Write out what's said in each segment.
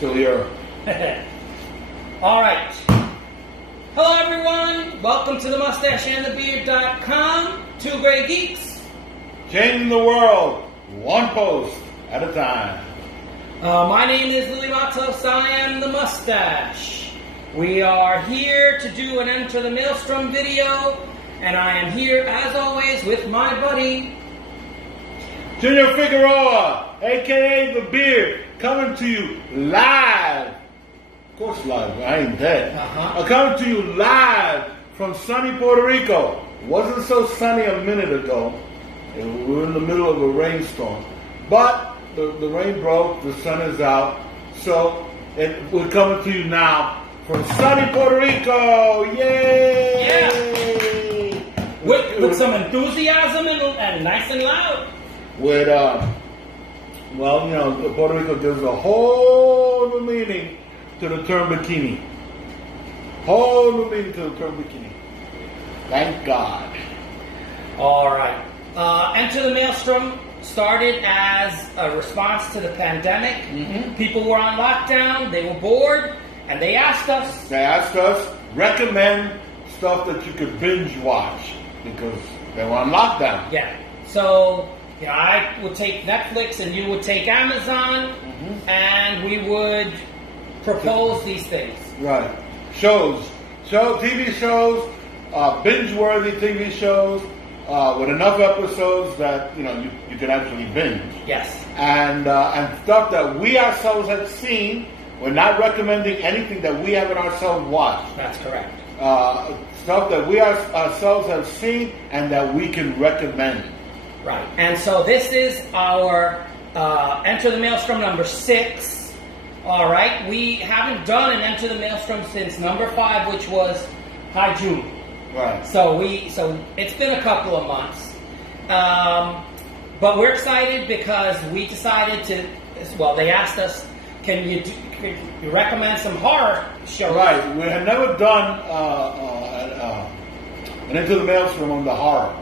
So here. All right. Hello, everyone. Welcome to the Mustache and the Beard.com. Two great geeks. Changing the world, one post at a time. My name is Louis Matos. I am the Mustache. We are here to do an Enter the Maelstrom video, and I am here, as always, with my buddy, Junior Figueroa, a.k.a. The Beard, coming to you live. Of course live, I ain't dead. I'm coming to you live from sunny Puerto Rico. Wasn't so sunny a minute ago. And we were in the middle of a rainstorm. But the rain broke, the sun is out. So we're coming to you now from sunny Puerto Rico. Yay! Yeah. With some enthusiasm and nice and loud. With, Puerto Rico gives a whole new meaning to the term bikini. Whole new meaning to the term bikini. Thank God. All right. Enter the Maelstrom started as a response to the pandemic. Mm-hmm. People were on lockdown, they were bored, and they asked us, recommend stuff that you could binge watch because they were on lockdown. Yeah. So, I would take Netflix and you would take Amazon, and we would propose these things. Right. TV shows, binge-worthy TV shows, with enough episodes that you can actually binge. Yes. And stuff that we ourselves have seen. We're not recommending anything that we haven't ourselves watched. That's correct. Stuff that we ourselves have seen and that we can recommend. Right. And so this is our Enter the Maelstrom number 6. All right. We haven't done an Enter the Maelstrom since number 5, which was High June. Right. So it's been a couple of months, but we're excited because we decided to. Well, they asked us, can you recommend some horror shows? Right. We had never done an Into the Maelstrom on the horror.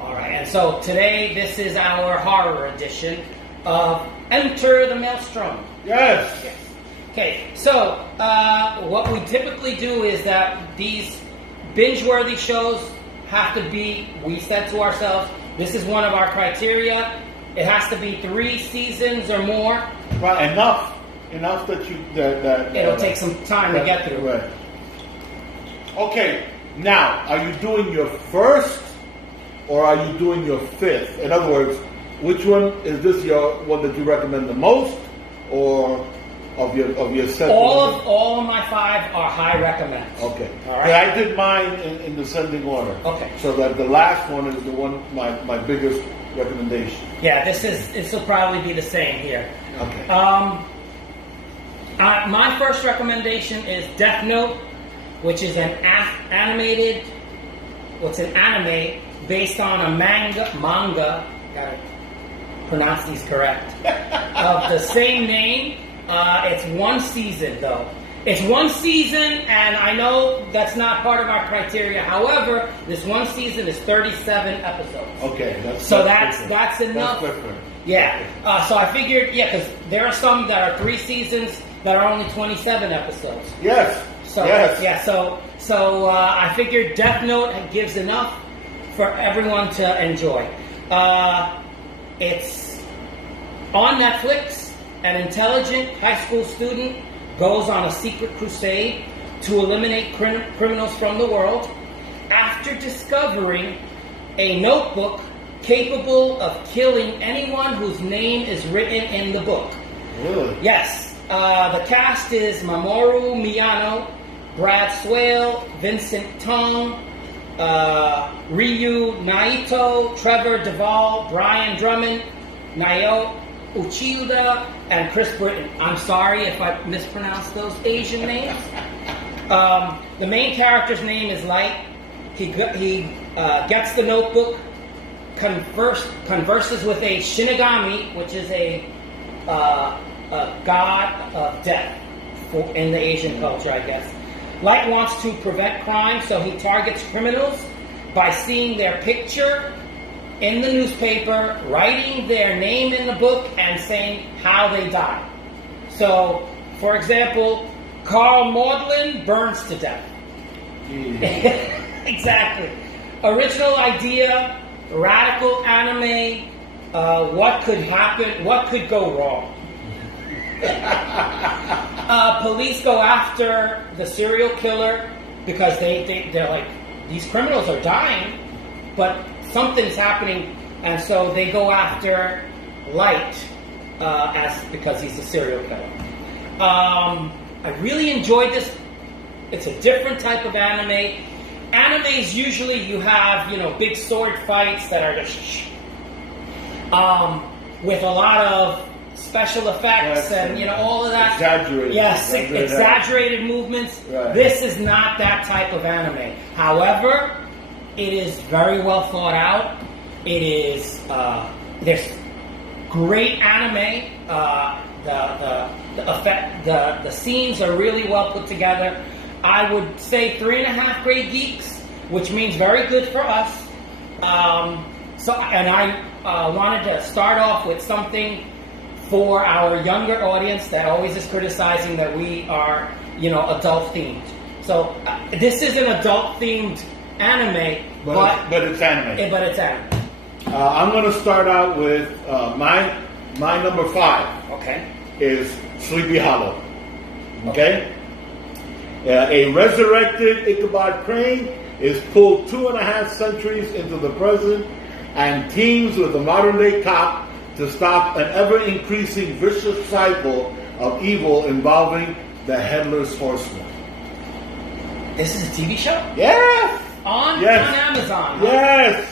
All right. And so today, this is our horror edition of Enter the Maelstrom. Yes. Okay. So what we typically do is that these binge-worthy shows have to be, we said to ourselves, this is one of our criteria. It has to be 3 seasons or more. Right, enough that you... It'll take some time to get through. Right. Okay, now, are you doing your first or are you doing your 5th? In other words, which one, is this your one that you recommend the most or... Of your set? All of my 5 are high recommends. Okay. All right. Yeah, I did mine in descending order. Okay. So that the last one is the one my biggest recommendation. Yeah, this will probably be the same here. Okay. My first recommendation is Death Note, which is an animated. What's an anime based on a manga. Gotta pronounce these correct. Of the same name. It's 1 season, though. It's 1 season, and I know that's not part of our criteria. However, this 1 season is 37 episodes. Okay, that's enough. That's different. Yeah. So I figured, because there are some that are 3 seasons that are only 27 episodes. Yes. So yes. Yeah. So I figured Death Note gives enough for everyone to enjoy. It's on Netflix. An intelligent high school student goes on a secret crusade to eliminate criminals from the world after discovering a notebook capable of killing anyone whose name is written in the book. Really? Yes. The cast is Mamoru Miyano, Brad Swale, Vincent Tong, Ryu Naito, Trevor Duvall, Brian Drummond, Naoto Uchida, and Chris Britton. I'm sorry if I mispronounced those Asian names. The main character's name is Light. He gets the notebook, converses with a Shinigami, which is a god of death in the Asian culture, I guess. Light wants to prevent crime, so he targets criminals by seeing their picture in the newspaper, writing their name in the book, and saying how they died. So For example, Carl Maudlin burns to death. Exactly. Original idea, radical anime. What could happen? What could go wrong? Police go after the serial killer because they're like, these criminals are dying, but something's happening, and so they go after Light because he's a serial killer. I really enjoyed this. It's a different type of anime. Animes usually you have, big sword fights that are just with a lot of special effects and all of that. Exaggerated. Yes, exaggerated movements. Right. This is not that type of anime. However, it is very well thought out. It is there's great anime. The scenes are really well put together. I would say 3.5 grade geeks, which means very good for us. I wanted to start off with something for our younger audience that always is criticizing that we are, adult themed. So this is an adult themed anime, but it's anime. But it's anime. I'm going to start out with my number 5. Okay. Is Sleepy Hollow. Okay. A resurrected Ichabod Crane is pulled 2.5 centuries into the present and teams with a modern-day cop to stop an ever-increasing vicious cycle of evil involving the Headless Horseman. This is a TV show? Yes! On Amazon? Yes!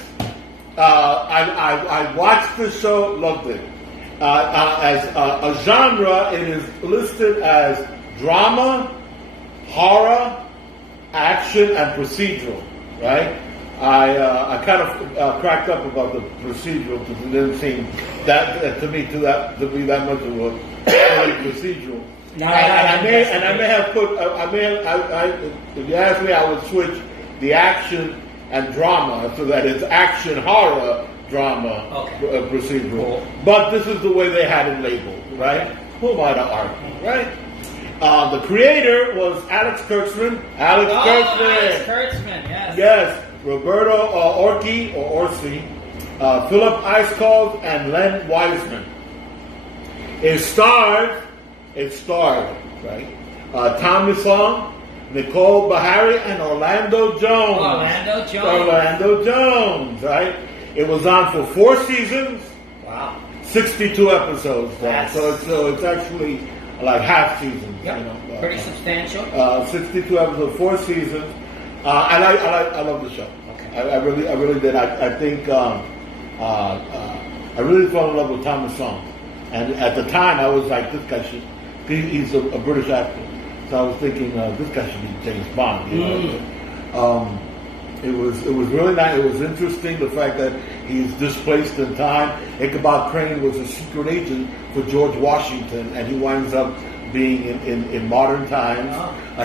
I watched the show, loved it. As a genre, it is listed as drama, horror, action, and procedural, right? I kind of cracked up about the procedural because it didn't seem that to be that much of a procedural. I may have put if you ask me, I would switch the action and drama so that it's action horror drama procedural. Cool. But this is the way they had it labeled, right? Who am I to argue, right? The creator was Alex Kurtzman. Alex Kurtzman, yes. Yes. Roberto Orci, Philip Eiskov, and Len Wiseman. It starred, right? Tom Misson, Nicole Bahari, and Orlando Jones. Orlando Jones, right? It was on for 4 seasons. Wow. 62 episodes. Yes. So it's actually like half seasons. Yep. Pretty substantial. 62 episodes, 4 seasons. I love the show. Okay. I really did. I think I really fell in love with Thomas Song, and at the time I was like, this guy should. He's a British actor, so I was thinking this guy should be James Bond. It was really nice. It was interesting the fact that he's displaced in time. Ichabod Crane was a secret agent for George Washington, and he winds up being in modern times.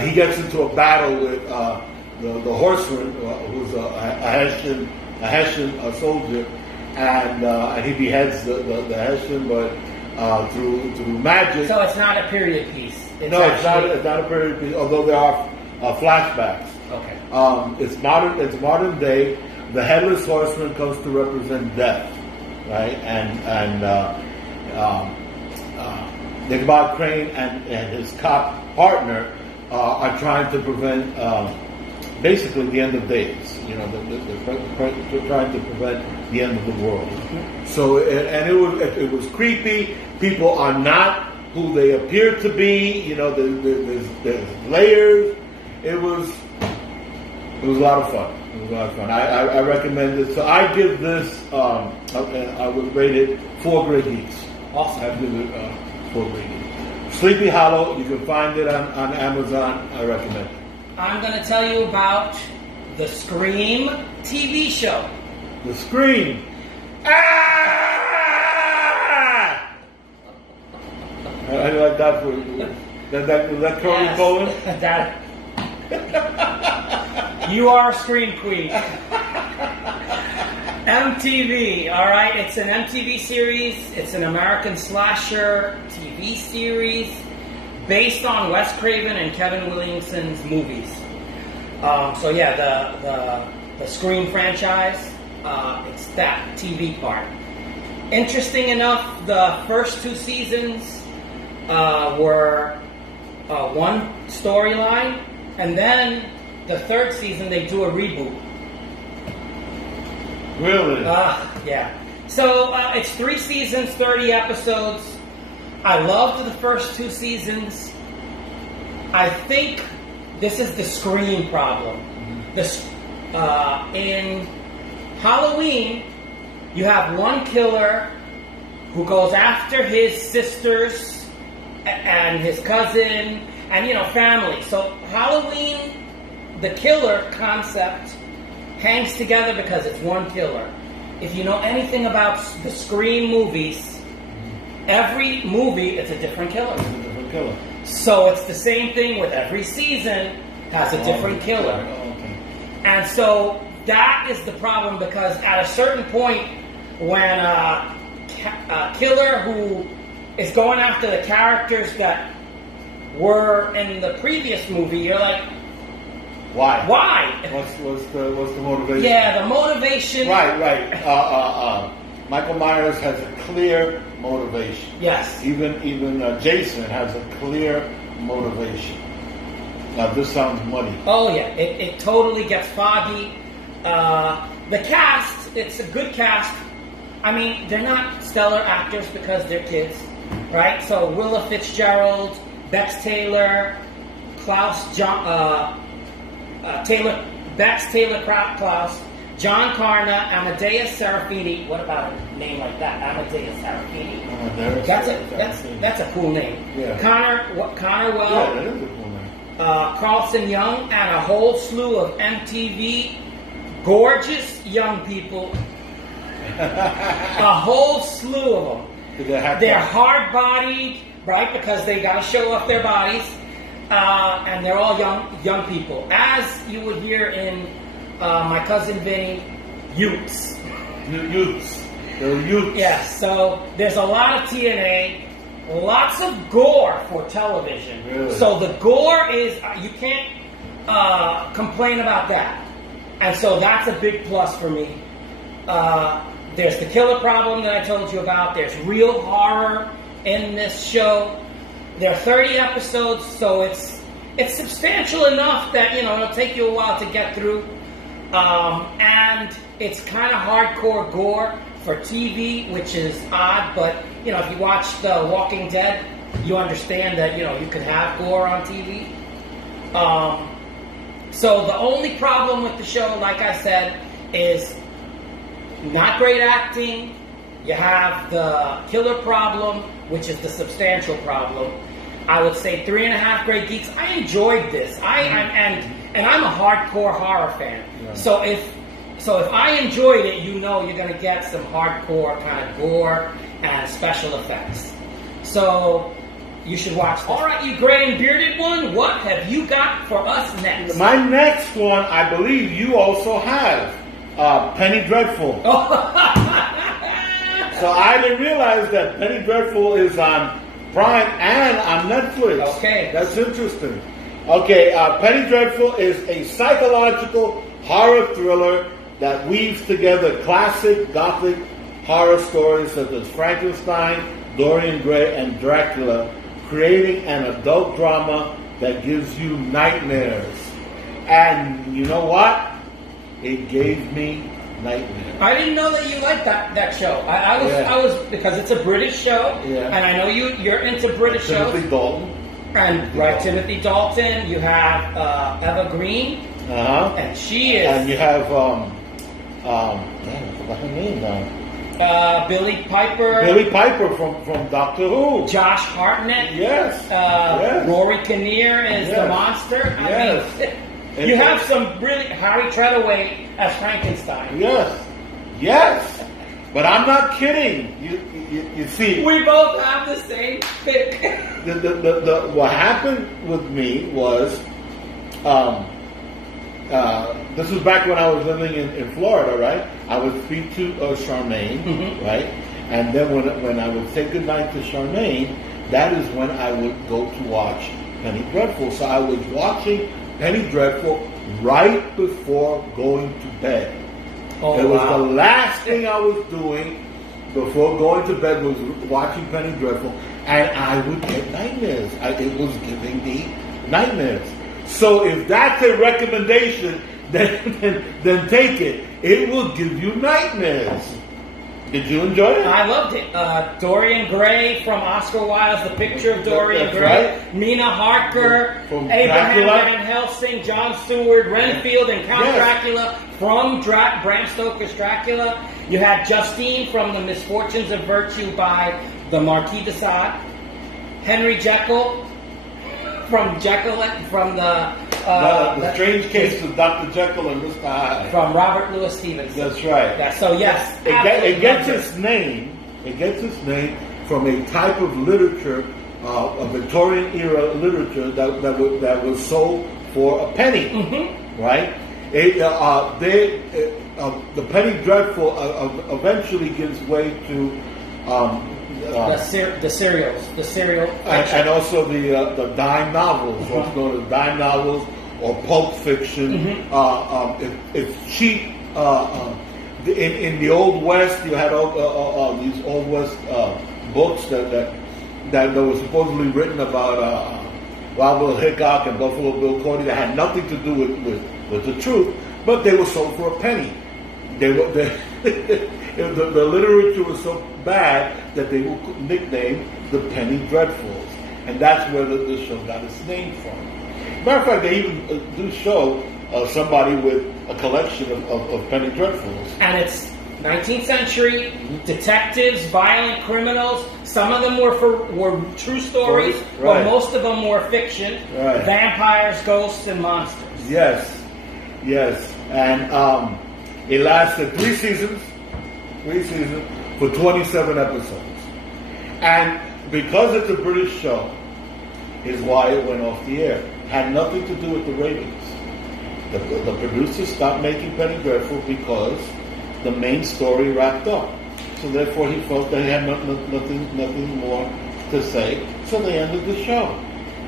He gets into a battle with the horseman, who's a Hessian soldier, and he beheads the Hessian, but through magic. So it's not a period piece. It's not a period piece. Although there are flashbacks. Okay. It's modern day. The Headless Horseman comes to represent death, right? And Ichabod Crane and his cop partner are trying to prevent basically the end of days. They're trying to prevent the end of the world. Mm-hmm. So it was creepy. People are not who they appear to be. There's layers. It was a lot of fun. I recommend it. So I give this. I would rate it 4 grade geeks. Awesome. I give it 4 grade geeks. Sleepy Hollow. You can find it on Amazon. I recommend it. I'm going to tell you about the Scream TV show. The Scream. I like that for you. That Corey Bowen? You are a Scream Queen. MTV, all right? It's an MTV series. It's an American slasher TV series based on Wes Craven and Kevin Williamson's movies. So yeah, the Scream franchise, it's that TV part. Interesting enough, the first 2 seasons were one storyline, and then the 3rd season they do a reboot. Really? Yeah. So it's 3 seasons, 30 episodes. I loved the first 2 seasons. I think this is the Scream problem. In Halloween, you have one killer who goes after his sisters and his cousin and, family. So Halloween, the killer concept hangs together because it's one killer. If you know anything about the Scream movies, every movie it's a different killer. It's a different killer. So it's the same thing with every season has a different killer. Okay. And so that is the problem, because at a certain point when a killer who is going after the characters that were in the previous movie, you're like, Why? What's the motivation? Yeah, the motivation. Right. Michael Myers has a clear motivation. Yes. Even Jason has a clear motivation. Now this sounds muddy. Oh yeah, it totally gets foggy. The cast, it's a good cast. I mean, they're not stellar actors because they're kids, right? So Willa Fitzgerald, Bex Taylor, Klaus Klaus, John Carna, Amadeus Serafini. What about a name like that? Amadeus Serafini. That's a cool name. Yeah. Connor Well. Yeah, that is a cool name. Carlson Young, and a whole slew of MTV gorgeous young people. A whole slew of them. They're hard-bodied, right? Because they got to show off their bodies. And they're all young people. As you would hear in My Cousin Vinny, youths. Youths. They're youths. Yeah, so there's a lot of TNA, lots of gore for television. Really? So the gore is, you can't complain about that. And so that's a big plus for me. There's the killer problem that I told you about. There's real horror in this show. There are 30 episodes, so it's substantial enough that, it'll take you a while to get through. And it's kind of hardcore gore for TV, which is odd, but, if you watch The Walking Dead, you understand that, you can have gore on TV. So the only problem with the show, like I said, is not great acting. You have the killer problem, which is the substantial problem. I would say 3.5 Great Geeks. I enjoyed this. And I'm a hardcore horror fan. Yeah. So if I enjoyed it, you're going to get some hardcore kind of gore and special effects. So you should watch this. All right, you gray and bearded one, what have you got for us next? My next one, I believe you also have. Penny Dreadful. So I didn't realize that Penny Dreadful is on Prime and on Netflix. Okay. That's interesting. Okay, Penny Dreadful is a psychological horror thriller that weaves together classic Gothic horror stories such as Frankenstein, Dorian Gray, and Dracula, creating an adult drama that gives you nightmares. And you know what? It gave me nightmares. I didn't know that you liked that show. I was because it's a British show, and I know you're into British shows. Timothy Dalton. Timothy Dalton. You have Eva Green, and she is. And you have I forgot her name now. Billy Piper. Billy Piper from Doctor Who. Josh Hartnett. Yes. Yes. Rory Kinnear is the monster. Yes. You have some really Harry Treadaway as Frankenstein. Yes. But I'm not kidding. You see, we both have the same pick. What happened with me was, this was back when I was living in Florida, right? I would speak to Charmaine, right? And then when I would say goodnight to Charmaine, that is when I would go to watch Penny Dreadful. So I was watching Penny Dreadful right before going to bed. Oh, it was wow. the last thing I was doing before going to bed was watching Penny Dreadful, and I would get nightmares. It was giving me nightmares. So if that's a recommendation, then take it. It will give you nightmares. Did you enjoy it? I loved it. Dorian Gray from Oscar Wilde's The Picture of Dorian That's Gray. right. Mina Harker, From Abraham Dracula. Van Helsing, John Stewart, Renfield, and Count Yes. Dracula from Bram Stoker's Dracula. You had Justine from The Misfortunes of Virtue by the Marquis de Sade. Henry Jekyll from The Strange Case of Dr. Jekyll and Mr. Hyde. from Robert Louis Stevenson. That's right. Yeah, so yes, It gets absolutely its name. It gets its name from a type of literature, a Victorian era literature that was sold for a penny, right? The Penny Dreadful eventually gives way to the cereal, and also the dime novels, what's known as dime novels or pulp fiction. It's cheap. In the Old West, you had all these Old West books that were supposedly written about Wild Bill Hickok and Buffalo Bill Cody that had nothing to do with the truth, but they were sold for a penny. The literature was so bad that they were nicknamed the Penny Dreadfuls, and that's where the show got its name from. Matter of fact, they even do show somebody with a collection of Penny Dreadfuls. and it's 19th century detectives, violent criminals. Some of them were true stories, Right. but most of them were fiction. Right. Vampires, ghosts, and monsters. Yes, and it lasted 3 seasons for 27 episodes. And because it's a British show, is why it went off the air. Had nothing to do with the ratings. The producers stopped making Penny Dreadful because the main story wrapped up. So therefore he felt they had nothing more to say, so they ended the show.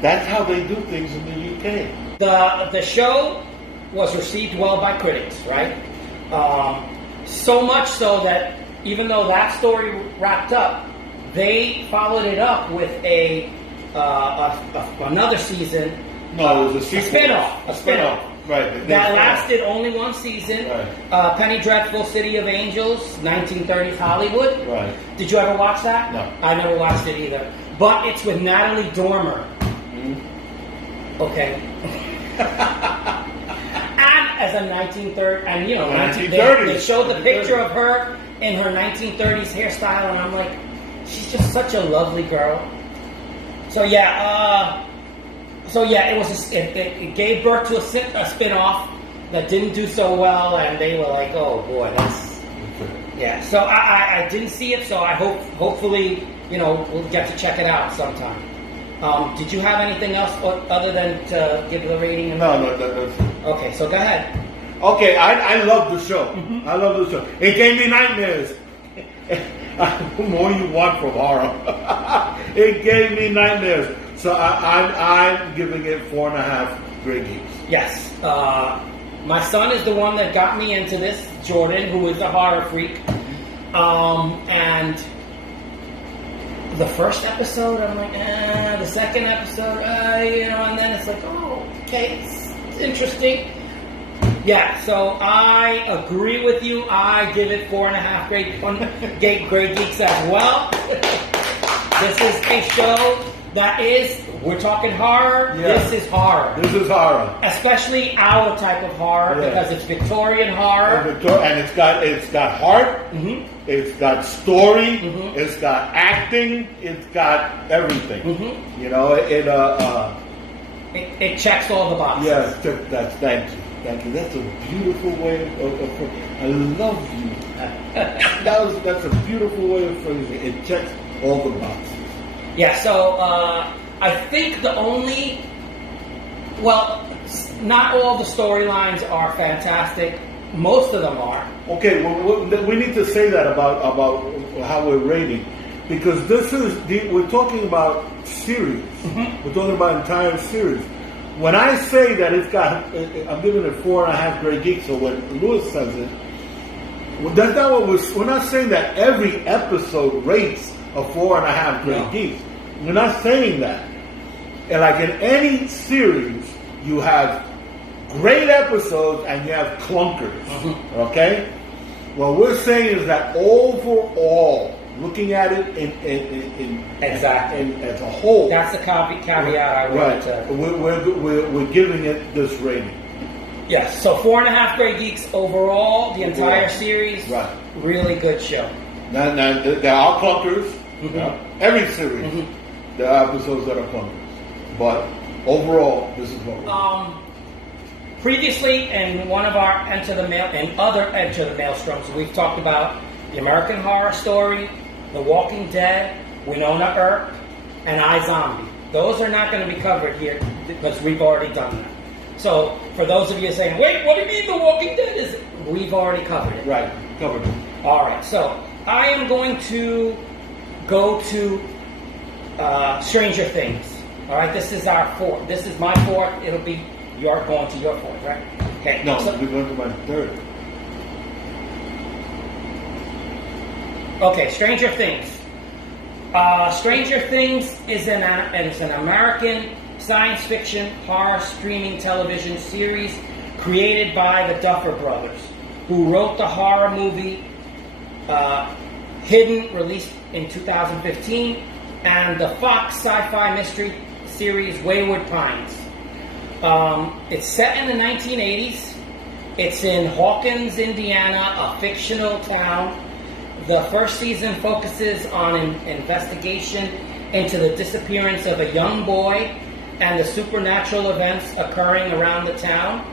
That's how they do things in the UK. The show was received well by critics, right? So much so that even though that story wrapped up, they followed it up with another season. No, it was a sequel. A spin-off. Right. That lasted only one season. Right. Penny Dreadful, City of Angels, 1930s Hollywood. Right. Did you ever watch that? No. I never watched it either. But it's with Natalie Dormer. Okay. And as a 1930s, and you know, 1930s. They showed the picture of her in her 1930s hairstyle, and I'm like, she's just such a lovely girl. So yeah, it gave birth to a spin-off that didn't do so well, and they were like, oh boy, that's yeah. So I didn't see it, so I hopefully we'll get to check it out sometime. Did you have anything else other than to give the rating? No, that's it. Okay, so go ahead. Okay, I love the show. I love the show. It gave me nightmares. The more you want from horror. It gave me nightmares. So I'm giving it 4.5 Grey Geeks. Yes. My son is the one that got me into this, Jordan, who is a horror freak. And the first episode, I'm like, the second episode, and then it's like, oh, okay, it's interesting. Yeah, so I agree with you. I give it 4.5 Grey Geeks as well. This is a show that we're talking horror. Yeah. This is horror. This is horror. Especially our type of horror, because it's Victorian horror. And it's got heart, it's got story, it's got acting, it's got everything. It checks all the boxes. Yes, thank you. That's a beautiful way of I love you. That's a beautiful way of phrasing it. It checks all the boxes. Yeah, so I think not all the storylines are fantastic. Most of them are. Okay, well, we need to say that about how we're rating. because we're talking about series. We're talking about entire series. When I say that I'm giving it 4.5 grade geeks, so when Lewis says it, well, that's not what we're not saying that every episode rates a 4.5 grade geeks. We're not saying that. And like in any series, you have great episodes and you have clunkers. Okay? What we're saying is that overall, looking at it as a whole, that's the caveat I wanted to. We're giving it this rating. Yes, so 4.5 grade geeks overall, the entire series, really good show. Now there are clunkers. Every series, there are episodes that are clunkers, but overall, this is what we're previously, in one of our Enter the Maelstroms, we've talked about the American Horror Story, The Walking Dead, Winona Earp, and iZombie. Those are not going to be covered here because we've already done that. So, for those of you saying, wait, what do you mean The Walking Dead is? We've already covered it. Right, covered it. All right, so I am going to go to Stranger Things. All right, this is our fourth. This is my fourth. It'll be you're going to your fourth, right? Okay. No, we're going to my third. Okay, Stranger Things. Stranger Things is an American science fiction horror streaming television series created by the Duffer Brothers, who wrote the horror movie Hidden, released in 2015, and the Fox sci-fi mystery series Wayward Pines. It's set in the 1980s. It's in Hawkins, Indiana, a fictional town. The first season focuses on an investigation into the disappearance of a young boy and the supernatural events occurring around the town,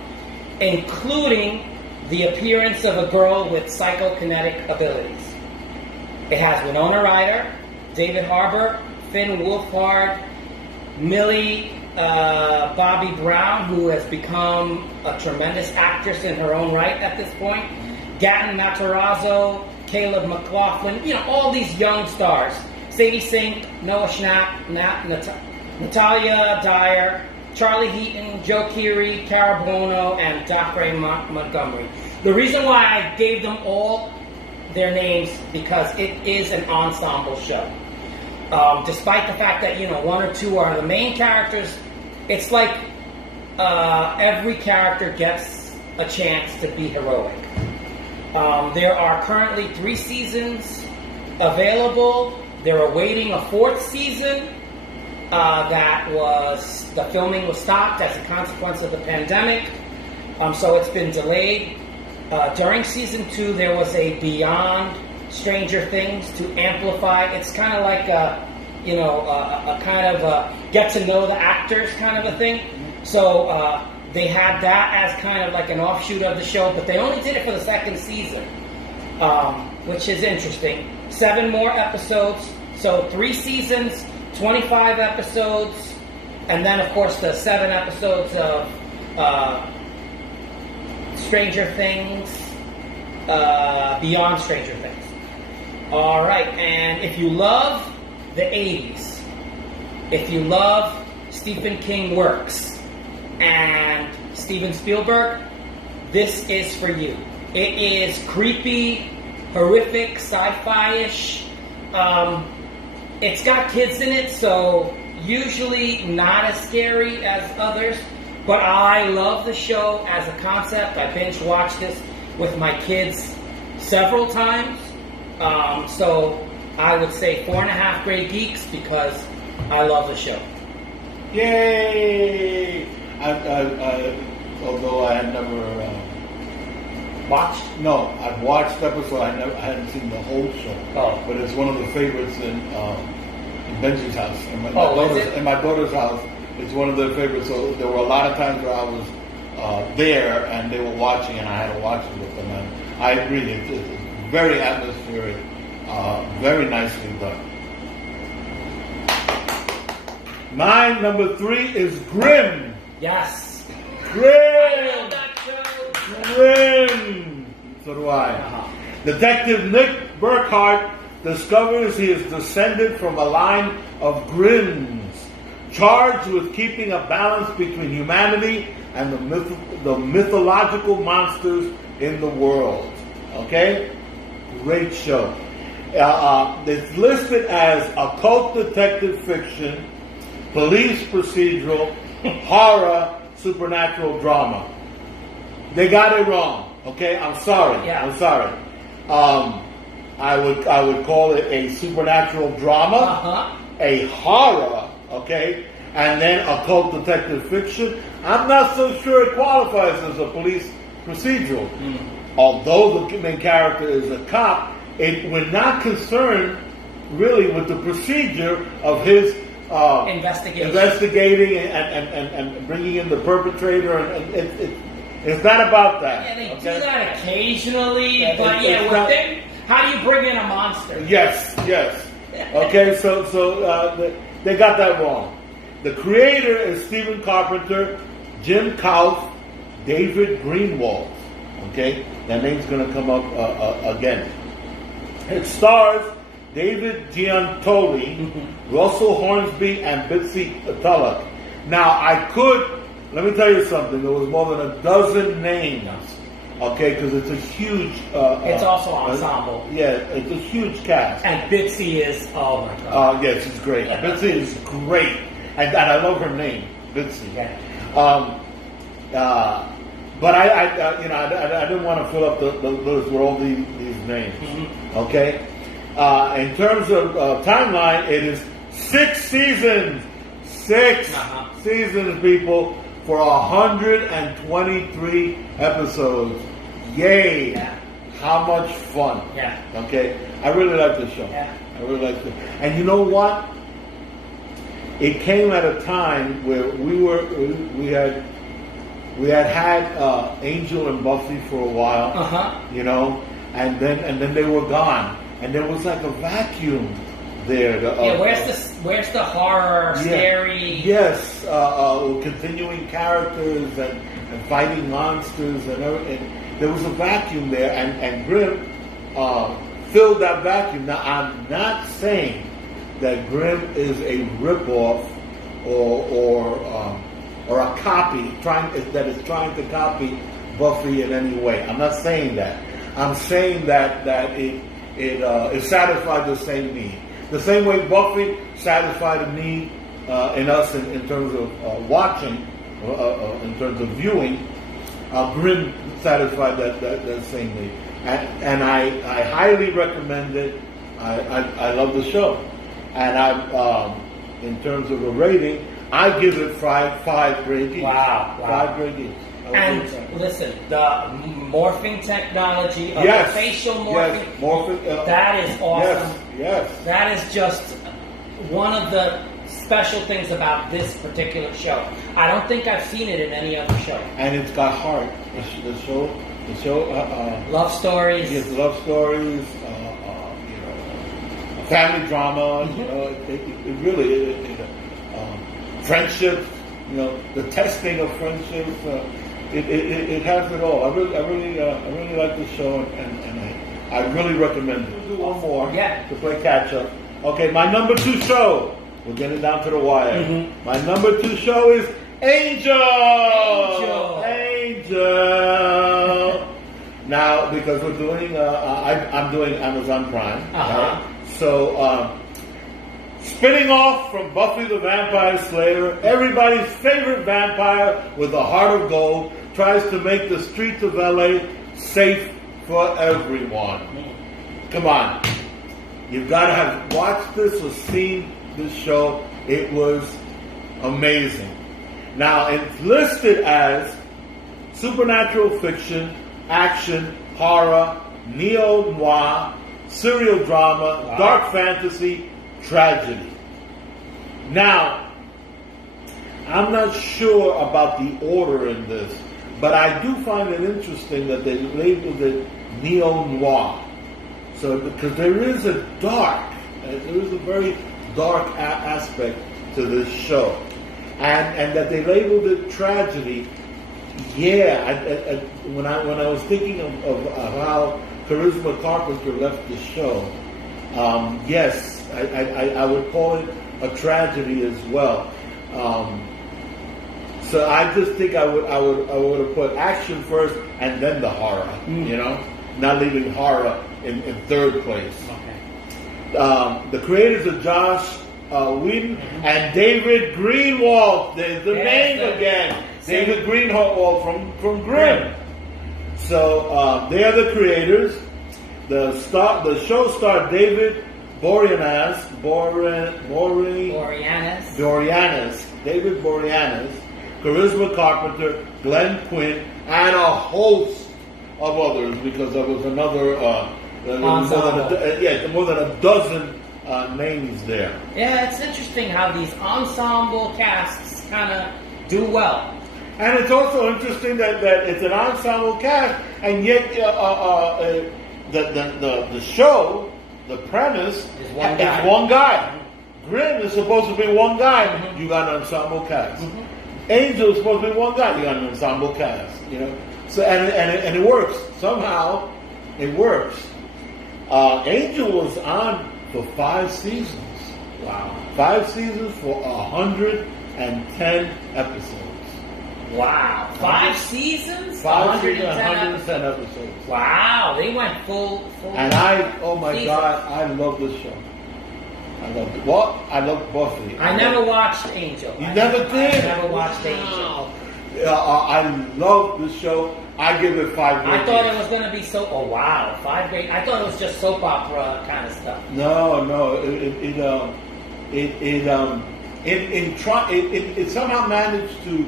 including the appearance of a girl with psychokinetic abilities. It has Winona Ryder, David Harbour, Finn Wolfhard, Millie Bobby Brown, who has become a tremendous actress in her own right at this point, Gaten Matarazzo, Caleb McLaughlin, all these young stars. Sadie Sink, Noah Schnapp, Natalia Dyer, Charlie Heaton, Joe Keery, Cara Buono, and Daphne Montgomery. The reason why I gave them all their names because it is an ensemble show. Despite the fact that one or two are the main characters, it's like every character gets a chance to be heroic. There are currently 3 seasons available. They're awaiting a 4th season. The filming was stopped as a consequence of the pandemic, so it's been delayed. During season 2, there was a Beyond Stranger Things to amplify. It's kind of like a kind of a get to know the actors kind of a thing. So they had that as kind of like an offshoot of the show, but they only did it for the 2nd season, which is interesting. 7 more episodes, so 3 seasons, 25 episodes, and then of course the 7 episodes of Stranger Things, Beyond Stranger Things. All right, and if you love the 80s, if you love Stephen King works and Steven Spielberg, this is for you. It is creepy, horrific, sci-fi-ish. It's got kids in it, so usually not as scary as others, but I love the show as a concept. I binge-watched this with my kids several times. So I would say 4.5 grade geeks because I love the show. Yay! Although I had never watched. No, I've watched episodes. I hadn't seen the whole show. Oh, but it's one of the favorites in Benji's house, in my daughter's house. It's one of their favorites. So there were a lot of times where I was there and they were watching, and I had to watch it with them. And I agree, it's very atmospheric, very nicely done. My number 3 is Grimm. Yes. Grimm. I love that show. Grimm. So do I. Detective Nick Burkhardt discovers he is descended from a line of Grimms, charged with keeping a balance between humanity and the mythological monsters in the world. Okay? Great show. It's listed as occult detective fiction, police procedural, horror, supernatural drama. They got it wrong. Okay? I'm sorry. Yeah. I'm sorry. I would call it a supernatural drama, a horror, okay, and then occult detective fiction. I'm not so sure it qualifies as a police procedural. Although the main character is a cop, we're not concerned really with the procedure of his investigating and bringing in the perpetrator, and it's not about that. Yeah, they do that occasionally, but with them, how do you bring in a monster? Yes. Okay, so they got that wrong. The creator is Stephen Carpenter, Jim Kauf, David Greenwald. Okay, that name's going to come up again. It stars David Giantoli, Russell Hornsby, and Bitsy Tulloch. Now, let me tell you something, there was more than a dozen names. Okay, because it's a huge... it's also ensemble. It's a huge cast. And Bitsy is, oh my God. Yes, she's great. Bitsy is great. And I love her name, Bitsy. Yeah. But I didn't want to fill up the list with all these names. Okay? In terms of timeline, it is 6 seasons. 6 seasons, people, for 123 episodes. Yay! Yeah. How much fun! Yeah. Okay, I really like this show. Yeah. I really like it. And you know what? It came at a time where we had Angel and Buffy for a while. You know, and then they were gone, and there was like a vacuum there. Where's the horror, scary? Yes, continuing characters and fighting monsters and everything. There was a vacuum there, and Grimm filled that vacuum. Now, I'm not saying that Grimm is a ripoff or a copy that is trying to copy Buffy in any way. I'm not saying that. I'm saying that it satisfied the same need. The same way Buffy satisfied a need in us in terms of watching, in terms of viewing, Grimm satisfied that same need. And I highly recommend it. I love the show. And in terms of a rating, I give it 5 grade Ds. Wow. 5 grade Ds. And listen, the morphing technology of the facial morphing, that is awesome. Yes. That is just one of the special things about this particular show. I don't think I've seen it in any other show. And it's got heart. The show. Love stories. Yes, love stories. Family drama. You know, it really. Friendships. You know, the testing of friendships. It has it all. I really like this show, and I really recommend it. We'll do one more to play catch up. Okay, my number 2 show. We're getting down to the wire. My number 2 show is Angel. Now, because we're doing, I'm doing Amazon Prime. Right? So, spinning off from Buffy the Vampire Slayer, everybody's favorite vampire with a heart of gold tries to make the streets of LA safe for everyone. Come on. You've got to have watched this or seen this show. It was amazing. Now, it's listed as supernatural fiction, action, horror, neo-noir, serial drama, dark fantasy, tragedy. Now, I'm not sure about the order in this, but I do find it interesting that they labeled it neo-noir. So, because there is a very dark aspect to this show. And that they labeled it tragedy. When I was thinking of how Charisma Carpenter left the show, yes, I would call it a tragedy as well. So I just think I would have put action first and then the horror. You know, not leaving horror in third place. Okay. The creators of Josh Whedon and David Greenwald. There's the name again. David Greenwald from Grimm. So they are the creators. The show starred David Boreanaz, David Boreanaz, Charisma Carpenter, Glenn Quinn, and a host of others, because there was another more than a dozen names there. Yeah, it's interesting how these ensemble casts kind of do well. And it's also interesting that it's an ensemble cast, and yet the show, the premise, is one guy. Grimm is supposed to be one guy. You got an ensemble cast. Angel is supposed to be one guy. You got an ensemble cast. You know, so and it works somehow. It works. Angel was on for 5 seasons. Wow, 5 seasons for 110 episodes. Wow, 5 seasons? 110 episodes. Wow, they went full. And oh my season. God, I love this show. I love it. Well, I love Buffy. I never watched Angel. You never did? I never watched Angel. I love this show. I give it 5 grades. I thought it was going to be 5 grades. I thought it was just soap opera kind of stuff. No, it somehow managed to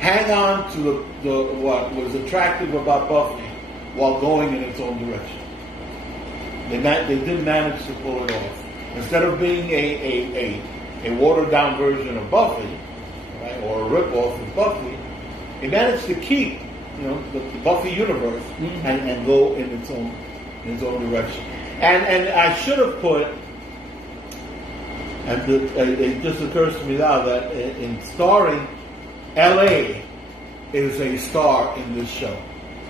hang on to the what was attractive about Buffy while going in its own direction. They didn't manage to pull it off. Instead of being a watered down version of Buffy, right, or a rip-off of Buffy, it managed to keep, the Buffy universe and go in its own direction. And I should have put, and it just occurs to me now that in starring, L.A. is a star in this show.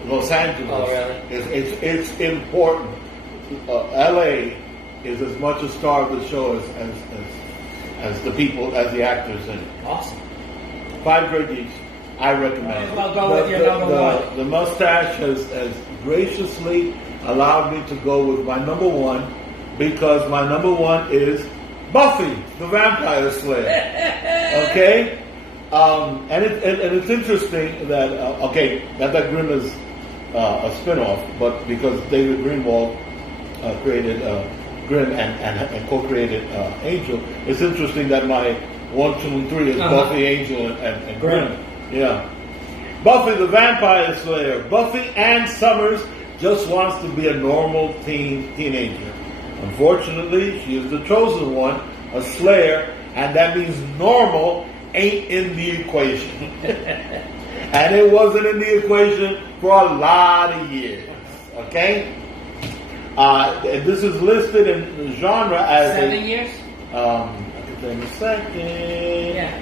Los Angeles. Oh, really? It's important. L.A. is as much a star of the show as the people, as the actors in it. Awesome. 5 grades each. I recommend. I'll go with your number one. The Mustache has graciously allowed me to go with my number one, because my number one is Buffy, the Vampire Slayer. Okay? And it's interesting that, that Grimm is a spin-off, but because David Greenwald created Grimm and co-created Angel, it's interesting that my 1, 2, and 3 is Buffy, Angel, and Grimm. Yeah. Buffy the Vampire Slayer. Buffy Ann Summers just wants to be a normal teenager. Unfortunately, she is the chosen one, a Slayer, and that means normal ain't in the equation. And it wasn't in the equation for a lot of years. Okay? This is listed in the genre as 7 years? I can tell you in a second. Yeah.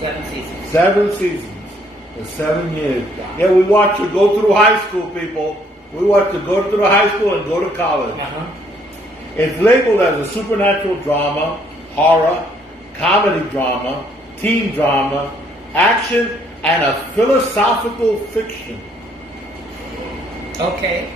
7 seasons. 7 seasons. For 7 years. Wow. Yeah, we watch her go through high school, people. We watch her go through high school and go to college. It's labeled as a supernatural drama, horror, comedy drama, teen drama, action, and a philosophical fiction. Okay.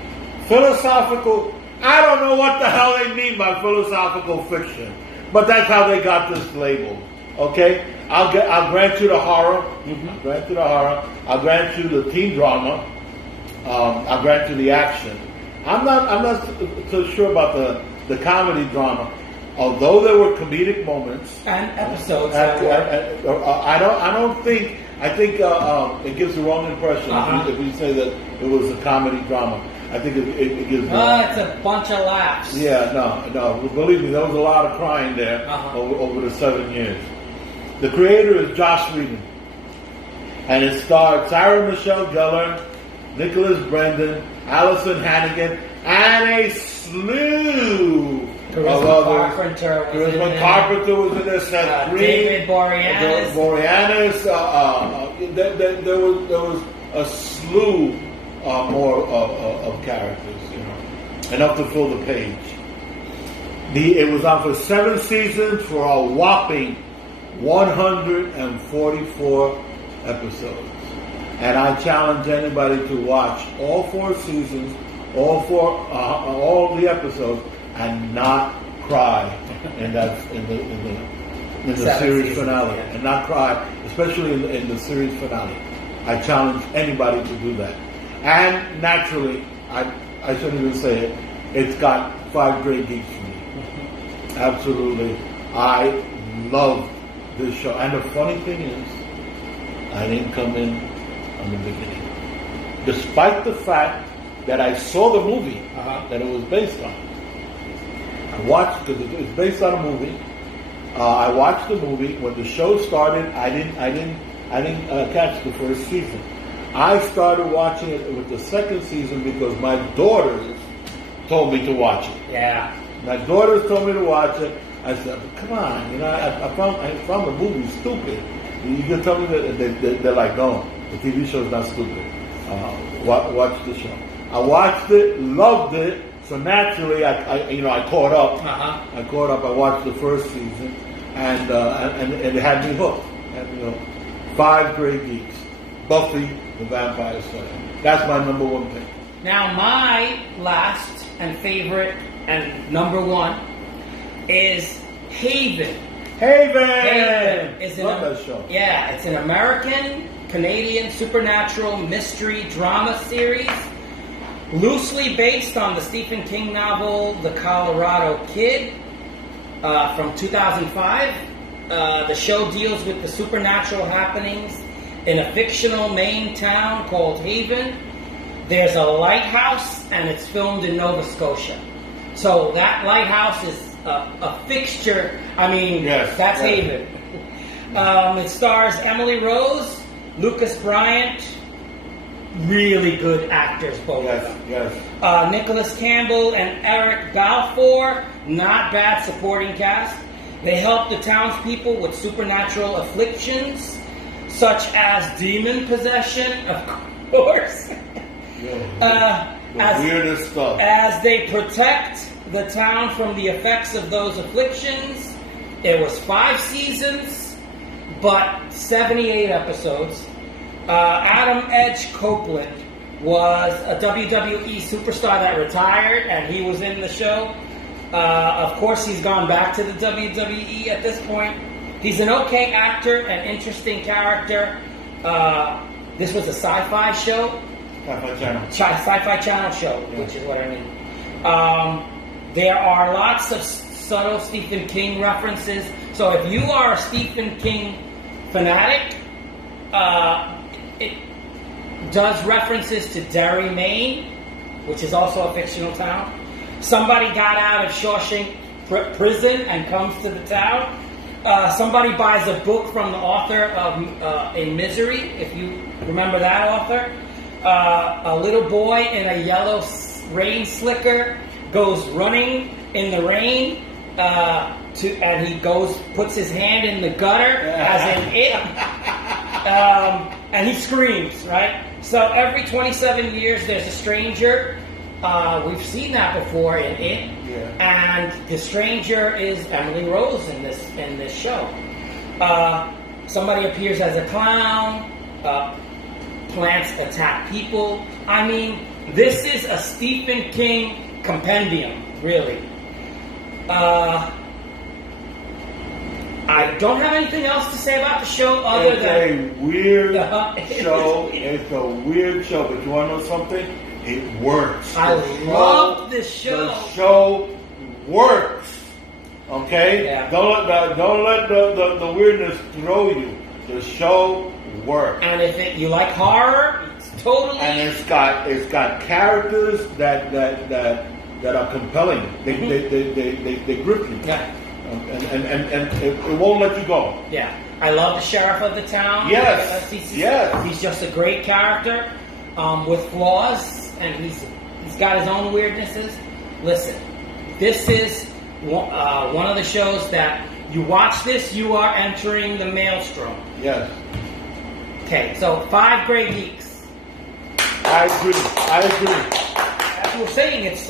Philosophical, I don't know what the hell they mean by philosophical fiction, but that's how they got this label. Okay? I'll grant you the horror. I'll grant you the horror. I'll grant you the teen drama. I'll grant you the action. I'm not so sure about the comedy drama. Although there were comedic moments and episodes, I think it gives the wrong impression if you say that it was a comedy drama. I think it gives. It's a bunch of laughs. Yeah, no. Believe me, there was a lot of crying there over the 7 years. The creator is Joss Whedon, and it starred Sarah Michelle Gellar, Nicholas Brendan, Allison Hannigan, and a slew of others. Charisma Carpenter was in there. Seth Green, David Boreanaz. There was a slew more of characters, enough to fill the page. It was on for 7 seasons for a whopping 144 episodes. And I challenge anybody to watch all 4 seasons, all the episodes, and not cry in the series finale, and not cry, especially in the series finale. I challenge anybody to do that. And naturally, I shouldn't even say it. It's got 5 great geeks for me. Absolutely, I love this show. And the funny thing is, I didn't come in on the beginning, despite the fact that I saw the movie that it was based on. I watched, because it's based on a movie. I watched the movie. When the show started, I didn't catch the first season. I started watching it with the second season because my daughters told me to watch it. Yeah. My daughters told me to watch it. I said, "Come on, I found the movie stupid." You can tell me that they're like, "No, the TV show is not stupid. Watch the show." I watched it, loved it. So naturally, I caught up. I caught up. I watched the first season, and it had me hooked. 5 great geeks. Buffy the Vampire Slayer. That's my number 1 pick. Now, my last and favorite and number 1 is Haven. Haven is love that show. Yeah, it's an American-Canadian supernatural mystery drama series, loosely based on the Stephen King novel The Colorado Kid from 2005. The show deals with the supernatural happenings in a fictional Maine town called Haven. There's a lighthouse, and it's filmed in Nova Scotia. So that lighthouse is a fixture. I mean, that's Haven. It stars Emily Rose, Lucas Bryant, really good actors, both of them. Yes. Nicholas Campbell and Eric Balfour, not bad supporting cast. They help the townspeople with supernatural afflictions, such as demon possession, of course. Weirdest stuff. As they protect the town from the effects of those afflictions. It was 5 seasons, but 78 episodes. Adam Edge Copeland was a WWE superstar that retired, and he was in the show. Of course, he's gone back to the WWE at this point. He's an okay actor, an interesting character. This was a sci-fi show. Sci-Fi Channel. Sci-Fi Channel show, which is what I mean. There are lots of subtle Stephen King references. So if you are a Stephen King fanatic, it does references to Derry, Maine, which is also a fictional town. Somebody got out of Shawshank prison and comes to the town. Somebody buys a book from the author of In Misery, if you remember that author. A little boy in a yellow rain slicker goes running in the rain, and he puts his hand in the gutter, as in it, and he screams, right? So every 27 years there's a stranger. We've seen that before in it, and the stranger is Emily Rose in this show. Somebody appears as a clown. Plants attack people. I mean, this is a Stephen King compendium, really. I don't have anything else to say about the show other than... It's a weird show. It's a weird show, but you want to know something? It works. I love this show. The show works. Okay? Yeah. Don't let the weirdness throw you. The show works. And if you like horror, it's totally... And it's got characters that are compelling. They grip you. Yeah. And it won't let you go. Yeah. I love the sheriff of the town. Yes. He's just a great character with flaws, and he's got his own weirdnesses. Listen, this is one of the shows that you watch this, you are entering the maelstrom. Yes. Okay, so 5 great geeks. I agree. you were saying, it's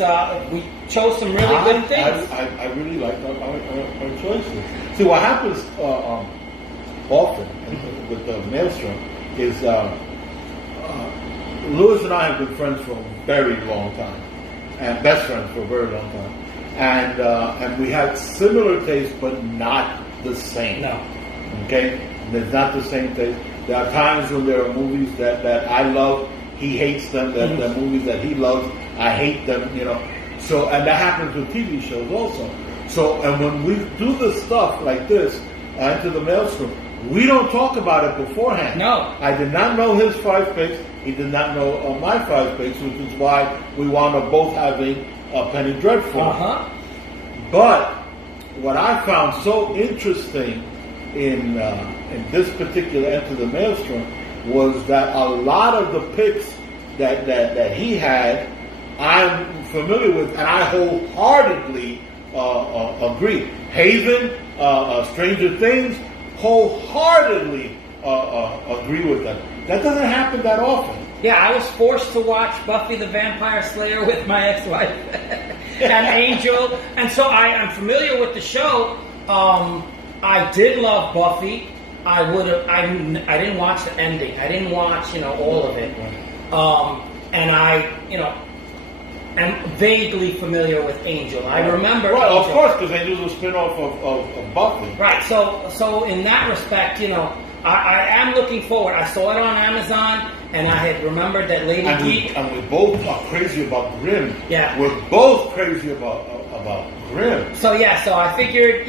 we chose some really good things. I really like our choices. See, what happens often with the Maelstrom is Louis and I have been friends for a very long time, and best friends for a very long time, and we had similar tastes, but not the same. No. Okay, there's not the same taste. There are times when there are movies that I love, he hates them. That the movies that he loves, I hate them. You know, so and that happens with TV shows also. So and when we do the stuff like this, Enter the Maelstrom, we don't talk about it beforehand. No. I did not know his 5 picks. He did not know my 5 picks, which is why we wound up both having a Penny Dreadful. But what I found so interesting in this particular Enter the Maelstrom was that a lot of the picks that he had, I'm familiar with, and I wholeheartedly agree. Haven, Stranger Things, wholeheartedly agree with them. That doesn't happen that often. Yeah, I was forced to watch Buffy the Vampire Slayer with my ex-wife and Angel, and so I'm familiar with the show. I did love Buffy. I didn't watch the ending. I didn't watch, all of it. And I, am vaguely familiar with Angel. I remember. Well, Angel. Of course, because Angel's a spin-off of Buffy. Right. So in that respect, I am looking forward. I saw it on Amazon, and I had remembered that Lady Geek. And we both are crazy about Grimm. Yeah. We're both crazy about Grimm. So I figured,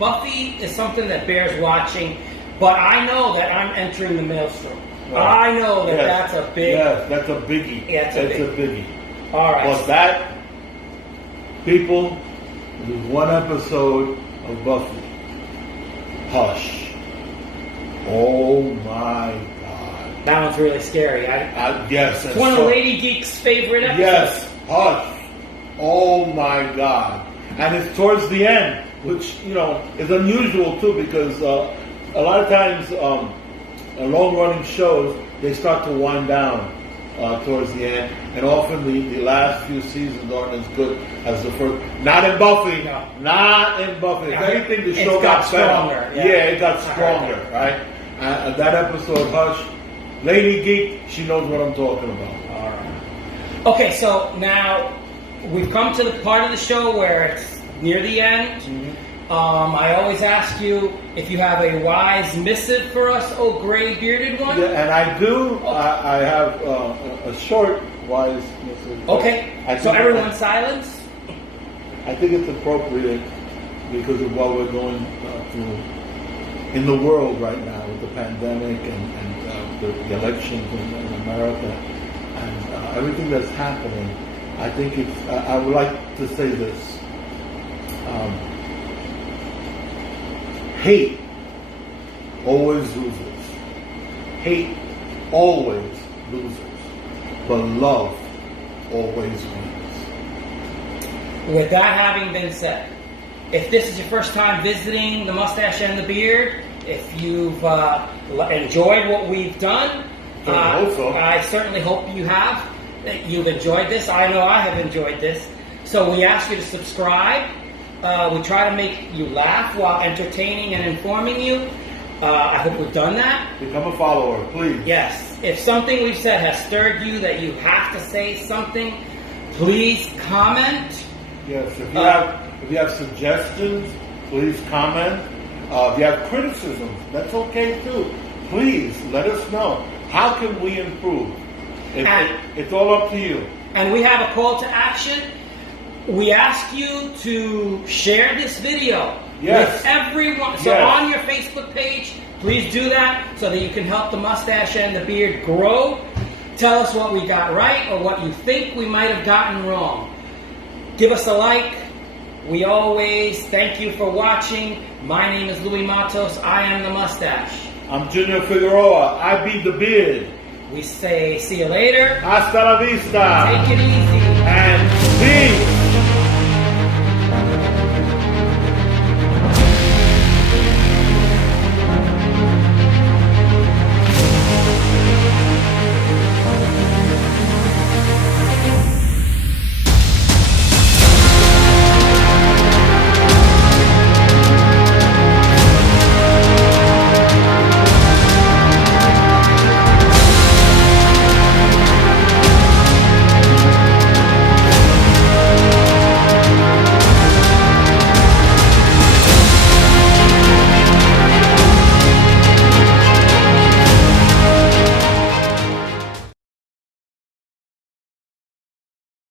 Buffy is something that bears watching, but I know that I'm entering the Maelstrom. Well, I know that that's a big... Yes, that's a biggie. Yeah, that's a biggie. All right. But that, people, is one episode of Buffy. Hush. Oh my God. That one's really scary. Yes. It's one of Lady Geek's favorite episodes. Yes. Hush. Oh my God. And it's towards the end, which, is unusual too, because a lot of times long-running shows, they start to wind down towards the end, and often the last few seasons aren't as good as the first. Not in Buffy. No. Not in Buffy. If anything, the show got stronger. Yeah, it got stronger, right? That episode, Hush, Lady Geek, she knows what I'm talking about. All right. Okay, so now we've come to the part of the show where it's near the end. Mm-hmm. I always ask you if you have a wise missive for us, oh gray bearded one. Yeah, and I do. Okay. I have a short wise missive. Okay, so everyone silence. I think it's appropriate because of what we're going through in the world right now with the pandemic and the elections in America and everything that's happening. I think it's. I would like to say this. Hate always loses. Hate always loses. But love always wins. With that having been said, if this is your first time visiting the Mustache and the Beard, if you've enjoyed what we've done, I certainly hope you have. That you've enjoyed this. I know I have enjoyed this. So we ask you to subscribe. We try to make you laugh while entertaining and informing you. I hope we've done that. Become a follower, please. Yes. If something we've said has stirred you that you have to say something, please comment. Yes. If you have suggestions, please comment. If you have criticisms, that's okay too. Please let us know. How can we improve? It's all up to you. And we have a call to action. We ask you to share this video with everyone. So on your Facebook page, please do that so that you can help the Mustache and the Beard grow. Tell us what we got right or what you think we might have gotten wrong. Give us a like. We always thank you for watching. My name is Louis Matos. I am the Mustache. I'm Junior Figueroa. I be the Beard. We say see you later. Hasta la vista. Take it easy. And peace.